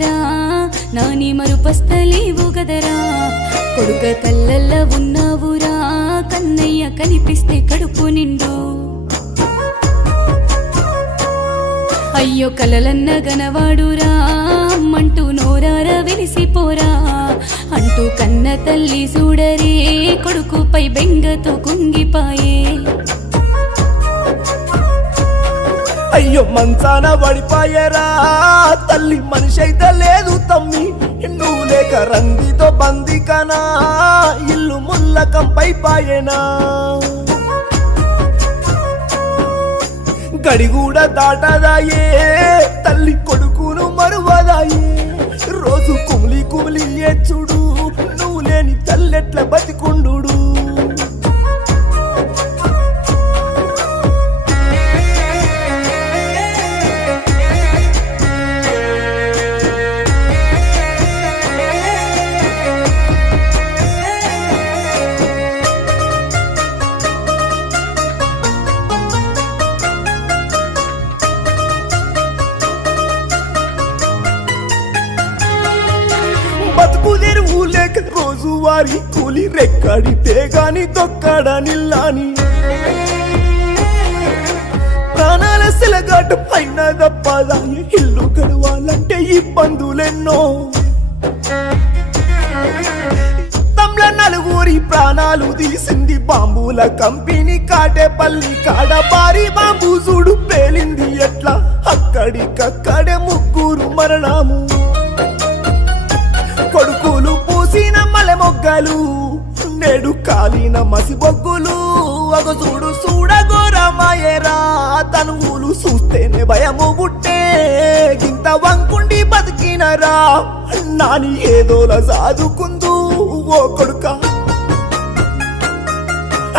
కదరా నాని మరుపస్తలేవు గదరా కొడుక కళ్ళల్ల ఉన్నావురా కన్నయ్య కనిపిస్తే కడుపు నిండు అయ్యో కలలన్న గనవాడురా అమ్మంటూ నోరార వెలిసిపోరా అంటూ కన్న తల్లి చూడరే కొడుకుపై బెంగతో కుంగిపాయే అయ్యో మంచాన పడిపాయరా తల్లి మనిషి అయితే లేదు తమ్మి నువ్వు లేక రందితో బందికనా ఇల్లు ముల్లకంపై పాయేనా గడిగూడ దాటదాయే తల్లి కొడుకును మరువదాయే రోజు కుమిలి కుమిలి చూడు నువ్వు లేని తల్లెట్ల బతికుండు బతుకుదెరువు లేక రోజు వారి కూలి రెక్కడితే గాని దొక్కడ నిల్లాని ప్రాణాల సెలగాట పైన దప్పదాయి ఇల్లు గడవాలంటే ఇబ్బందులెన్నో తమ్ల నలుగురి ప్రాణాలు తీసింది బాంబుల కంపెనీ కాటేపల్లి కాడ భారీ బాంబు చూడు పేలింది ఎట్లా అక్కడికక్కడే ముగ్గురు మరణము కొడుకులు పూసిన మలె మొగ్గలు నేడు కాలిన మసి బొగ్గులు ఒక చూడు చూడగోరమాయేరా తనువులు చూస్తేనే భయము పుట్టే గింత వంకుండి బతికినరా నాని ఏదోలా సాదుకుందు ఓ కొడుక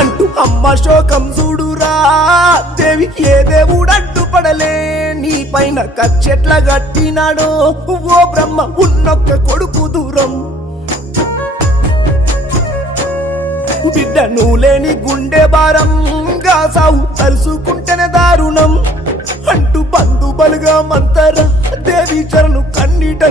అంటూ అమ్మ శోకం చూడురా దేవి ఏ దేవుడు అడ్డుపడలే నీ పైన కచ్చెట్ల గట్టినాడో ఓ బ్రహ్మ ఉన్నొక్క కొడుకు దూరం బిడ్డ నువ్వు లేని గుండె భారం గాసావు తలుసుకుంటేనే దారుణం అంటూ బంధు బలుగా మంతర దేవి చరణు కన్నీట